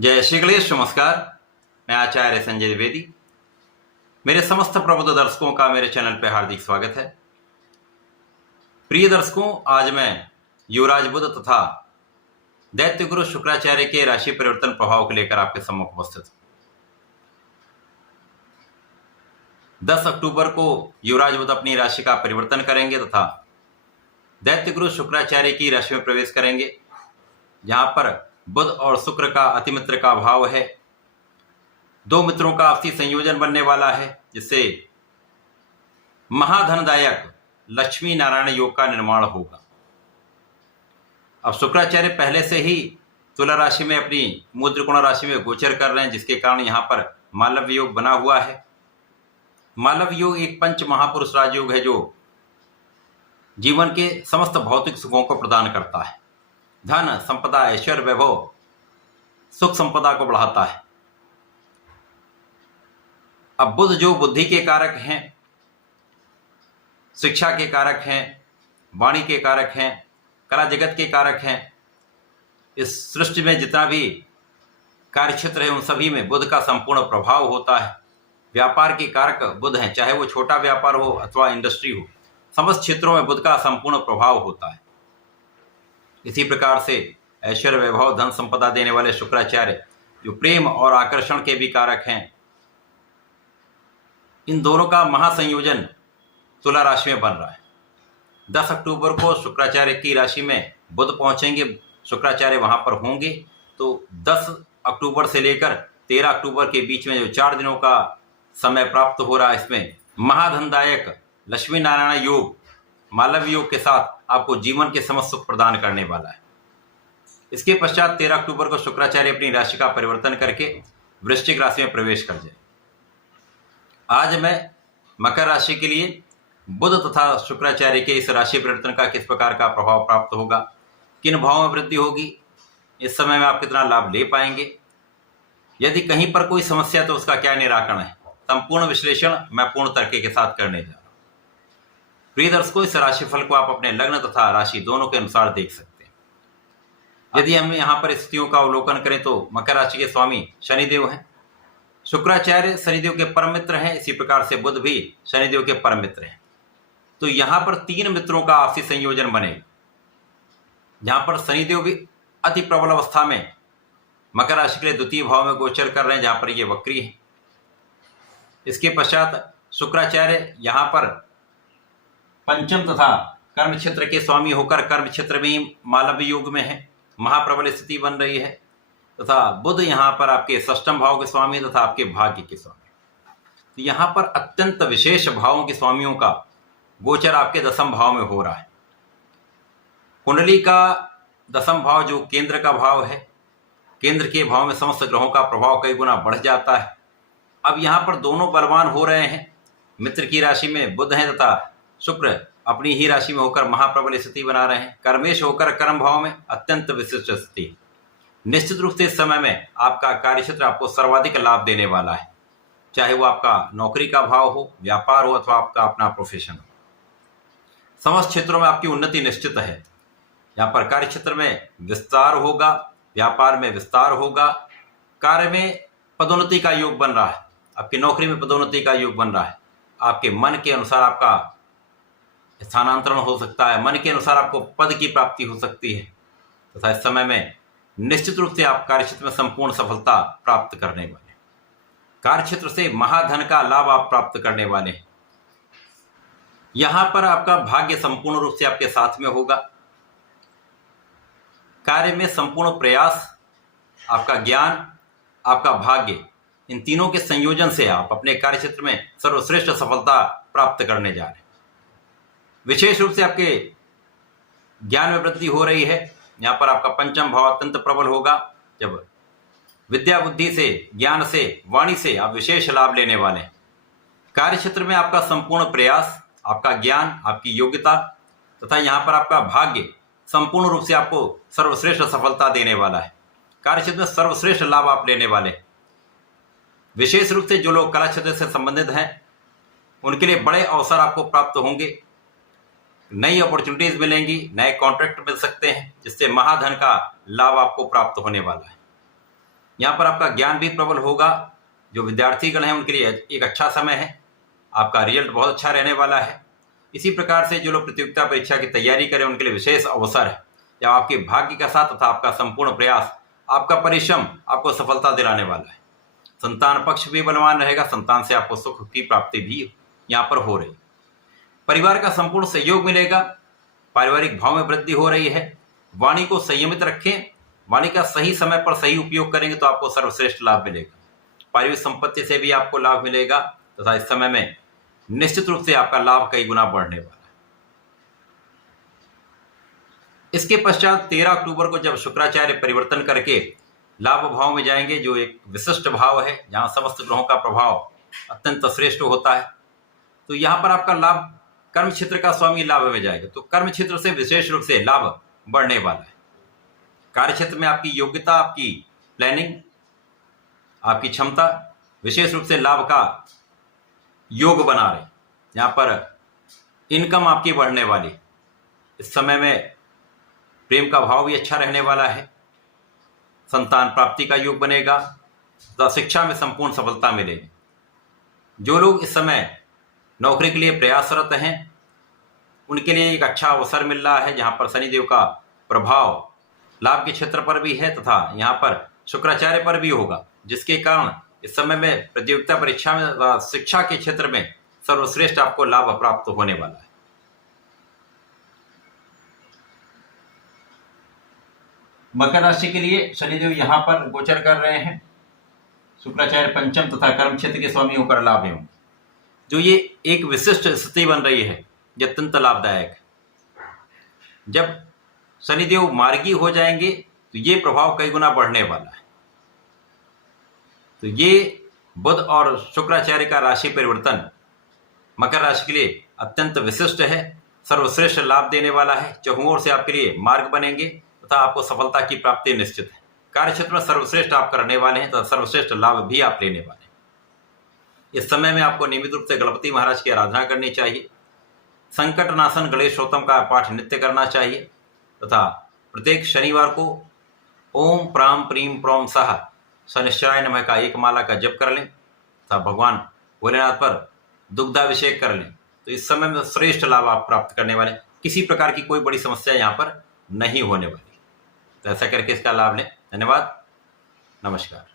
जय श्री गणेश। नमस्कार। मैं आचार्य संजय द्विवेदी। मेरे समस्त प्रबुद्ध दर्शकों का मेरे चैनल पर हार्दिक स्वागत है। प्रिय दर्शकों, आज मैं युवराज बुध तथा दैत्य गुरु शुक्राचार्य के राशि परिवर्तन प्रभाव को लेकर आपके सम्मुख उपस्थित हूं। 10 अक्टूबर को युवराज बुध अपनी राशि का परिवर्तन करेंगे तथा दैत्य गुरु शुक्राचार्य की राशि में प्रवेश करेंगे, जहां पर बुध और शुक्र का अतिमित्र का भाव है। दो मित्रों का आपसी संयोजन बनने वाला है, जिससे महाधनदायक लक्ष्मी नारायण योग का निर्माण होगा। अब शुक्राचार्य पहले से ही तुला राशि में अपनी मूल त्रिकोण राशि में गोचर कर रहे हैं, जिसके कारण यहां पर मालव्य योग बना हुआ है। मालव्य योग एक पंच महापुरुष राजयोग है, जो जीवन के समस्त भौतिक सुखों को प्रदान करता है। धन संपदा, ऐश्वर्य, वैभव, सुख संपदा को बढ़ाता है। अब बुध जो बुद्धि के कारक हैं, शिक्षा के कारक हैं, वाणी के कारक हैं, कला जगत के कारक हैं, इस सृष्टि में जितना भी कार्य क्षेत्र है उन सभी में बुध का संपूर्ण प्रभाव होता है। व्यापार के कारक बुध हैं, चाहे वो छोटा व्यापार हो अथवा इंडस्ट्री हो, समस्त क्षेत्रों में बुध का संपूर्ण प्रभाव होता है। इसी प्रकार से ऐश्वर्य, वैभव, धन संपदा देने वाले शुक्राचार्य जो प्रेम और आकर्षण के भी कारक हैं, इन दोनों का महासंयोजन तुला राशि में बन रहा है। 10 अक्टूबर को शुक्राचार्य की राशि में बुध पहुंचेंगे, शुक्राचार्य वहां पर होंगे। तो 10 अक्टूबर से लेकर 13 अक्टूबर के बीच में जो 4 दिनों का समय प्राप्त हो रहा है, इसमें महाधनदायक लक्ष्मी नारायण योग मालव्य योग के साथ आपको जीवन के समस्त सुख प्रदान करने वाला है। इसके पश्चात 13 अक्टूबर को शुक्राचार्य अपनी राशि का परिवर्तन करके वृश्चिक राशि में प्रवेश कर जाए। आज मैं मकर राशि के लिए बुध तथा शुक्राचार्य के इस राशि परिवर्तन का किस प्रकार का प्रभाव प्राप्त होगा, किन भावों में वृद्धि होगी, इस समय में आप कितना लाभ ले पाएंगे, यदि कहीं पर कोई समस्या तो उसका क्या निराकरण है, संपूर्ण विश्लेषण मैं पूर्ण तर्क के साथ करने जा रहा हूं। प्रिय दर्शकों, इस राशिफल को आप अपने लग्न तथा राशि दोनों के अनुसार देख सकते हैं। यदि हम यहाँ पर स्थितियों का अवलोकन करें तो मकर राशि के स्वामी शनिदेव हैं, शुक्राचार्य शनिदेव के परम मित्र हैं, इसी प्रकार से बुध भी शनिदेव के परम मित्र हैं। तो यहाँ पर 3 मित्रों का आपसी संयोजन बनेगा, जहां पर शनिदेव भी अति प्रबल अवस्था में मकर राशि के लिए द्वितीय भाव में गोचर कर रहे हैं, जहां पर ये वक्री है। इसके पश्चात शुक्राचार्य यहाँ पर पंचम तथा कर्म क्षेत्र के स्वामी होकर कर्म क्षेत्र में ही मालव्य योग में है, महाप्रबल स्थिति बन रही है। तथा बुध यहाँ पर आपके षष्ठम भाव के स्वामी तथा आपके भाग्य के स्वामी। तो यहाँ पर अत्यंत विशेष भावों के स्वामियों का गोचर आपके 10वें भाव में हो रहा है। कुंडली का 10वां भाव जो केंद्र का भाव है, केंद्र के भाव में समस्त ग्रहों का प्रभाव कई गुना बढ़ जाता है। अब यहाँ पर दोनों बलवान हो रहे हैं। मित्र की राशि में बुध है तथा शुक्र अपनी ही राशि में होकर महाप्रबल स्थिति बना रहे हैं। कर्मेश होकर कर्म भाव में अत्यंत विशिष्ट स्थिति। निश्चित रूप से इस समय में आपका कार्यक्षेत्र आपको सर्वाधिक लाभ देने वाला है, चाहे वो आपका नौकरी का भाव हो, व्यापार हो अथवा आपका अपना प्रोफेशन हो। समस्त क्षेत्रों में आपकी उन्नति निश्चित है। यहाँ पर कार्यक्षेत्र में विस्तार होगा, व्यापार में विस्तार होगा, कार्य में पदोन्नति का योग बन रहा है, आपकी नौकरी में पदोन्नति का योग बन रहा है। आपके मन के अनुसार आपका स्थानांतरण हो सकता है, मन के अनुसार आपको पद की प्राप्ति हो सकती है तथा इस समय में निश्चित रूप से आप कार्यक्षेत्र में संपूर्ण सफलता प्राप्त करने वाले हैं। कार्यक्षेत्र से महाधन का लाभ आप प्राप्त करने वाले हैं। यहां पर आपका भाग्य संपूर्ण रूप से आपके साथ में होगा। कार्य में संपूर्ण प्रयास, आपका ज्ञान, आपका भाग्य, इन तीनों के संयोजन से आप अपने कार्यक्षेत्र में सर्वश्रेष्ठ सफलता प्राप्त करने जा रहे हैं। विशेष रूप से आपके ज्ञान में वृद्धि हो रही है। यहाँ पर आपका पंचम भाव अत्यंत प्रबल होगा, जब विद्या बुद्धि से, ज्ञान से, वाणी से आप विशेष लाभ लेने वाले हैं। कार्य क्षेत्र में आपका संपूर्ण प्रयास, आपका ज्ञान, आपकी योग्यता तथा यहाँ पर आपका भाग्य संपूर्ण रूप से आपको सर्वश्रेष्ठ सफलता देने वाला है। कार्य क्षेत्र में सर्वश्रेष्ठ लाभ आप लेने वाले। विशेष रूप से जो लोग कला क्षेत्र से संबंधित हैं उनके लिए बड़े अवसर आपको प्राप्त होंगे। नई अपॉर्चुनिटीज मिलेंगी, नए कॉन्ट्रैक्ट मिल सकते हैं, जिससे महाधन का लाभ आपको प्राप्त होने वाला है। यहाँ पर आपका ज्ञान भी प्रबल होगा। जो विद्यार्थीगण हैं उनके लिए एक अच्छा समय है, आपका रिजल्ट बहुत अच्छा रहने वाला है। इसी प्रकार से जो लोग प्रतियोगिता परीक्षा की तैयारी करें उनके लिए विशेष अवसर है, जब आपके भाग्य के साथ तथा आपका संपूर्ण प्रयास, आपका परिश्रम आपको सफलता दिलाने वाला है। संतान पक्ष भी बलवान रहेगा, संतान से आपको सुख की प्राप्ति भी यहाँ पर हो रही। परिवार का संपूर्ण सहयोग मिलेगा, पारिवारिक भाव में वृद्धि हो रही है। वाणी को संयमित रखें, वाणी का सही समय पर सही उपयोग करेंगे तो आपको सर्वश्रेष्ठ लाभ मिलेगा। पारिवारिक संपत्ति से भी आपको लाभ मिलेगा तथा इस समय में निश्चित रूप से आपका लाभ कई गुना बढ़ने वाला है। इसके पश्चात 13 अक्टूबर को जब शुक्राचार्य परिवर्तन करके लाभ भाव में जाएंगे, जो एक विशिष्ट भाव है जहां समस्त ग्रहों का प्रभाव अत्यंत श्रेष्ठ होता है, तो यहां पर आपका लाभ कर्म क्षेत्र का स्वामी लाभ में जाएगा, तो कर्म क्षेत्र से विशेष रूप से लाभ बढ़ने वाला है। कार्य क्षेत्र में आपकी योग्यता, आपकी प्लानिंग, आपकी क्षमता विशेष रूप से लाभ का योग बना रहे। यहाँ पर इनकम आपकी बढ़ने वाली। इस समय में प्रेम का भाव भी अच्छा रहने वाला है, संतान प्राप्ति का योग बनेगा तथा शिक्षा में संपूर्ण सफलता मिलेगी। जो लोग इस समय नौकरी के लिए प्रयासरत हैं उनके लिए एक अच्छा अवसर मिल रहा है, जहाँ पर शनिदेव का प्रभाव लाभ के क्षेत्र पर भी है तथा यहाँ पर शुक्राचार्य पर भी होगा, जिसके कारण इस समय में प्रतियोगिता परीक्षा में शिक्षा के क्षेत्र में सर्वश्रेष्ठ आपको लाभ प्राप्त होने वाला है। मकर राशि के लिए शनिदेव यहाँ पर गोचर कर रहे हैं। शुक्राचार्य पंचम तथा कर्म क्षेत्र के स्वामी होकर लाभ होंगे। जो ये एक विशिष्ट स्थिति बन रही है, ये अत्यंत लाभदायक है। जब शनिदेव मार्गी हो जाएंगे तो ये प्रभाव कई गुना बढ़ने वाला है। तो ये बुध और शुक्राचार्य का राशि परिवर्तन मकर राशि के लिए अत्यंत विशिष्ट है, सर्वश्रेष्ठ लाभ देने वाला है। चहुओं ओर से आपके लिए मार्ग बनेंगे तथा आपको सफलता की प्राप्ति निश्चित है। कार्य क्षेत्र में सर्वश्रेष्ठ आप करने वाले हैं तथा सर्वश्रेष्ठ लाभ भी आप लेने वाले हैं। इस समय में आपको नियमित रूप से गणपति महाराज की आराधना करनी चाहिए। संकट नाशन गणेश स्तोत्रम का पाठ नित्य करना चाहिए तथा प्रत्येक शनिवार को ओम प्राम प्रीम प्रोम सह शनिश्चराय नमः का एक माला का जप कर लें तथा भगवान भोलेनाथ पर दुग्धाभिषेक कर लें, तो इस समय में श्रेष्ठ लाभ आप प्राप्त करने वाले। किसी प्रकार की कोई बड़ी समस्या यहाँ पर नहीं होने वाली। तो ऐसा करके इसका लाभ लें। धन्यवाद, नमस्कार।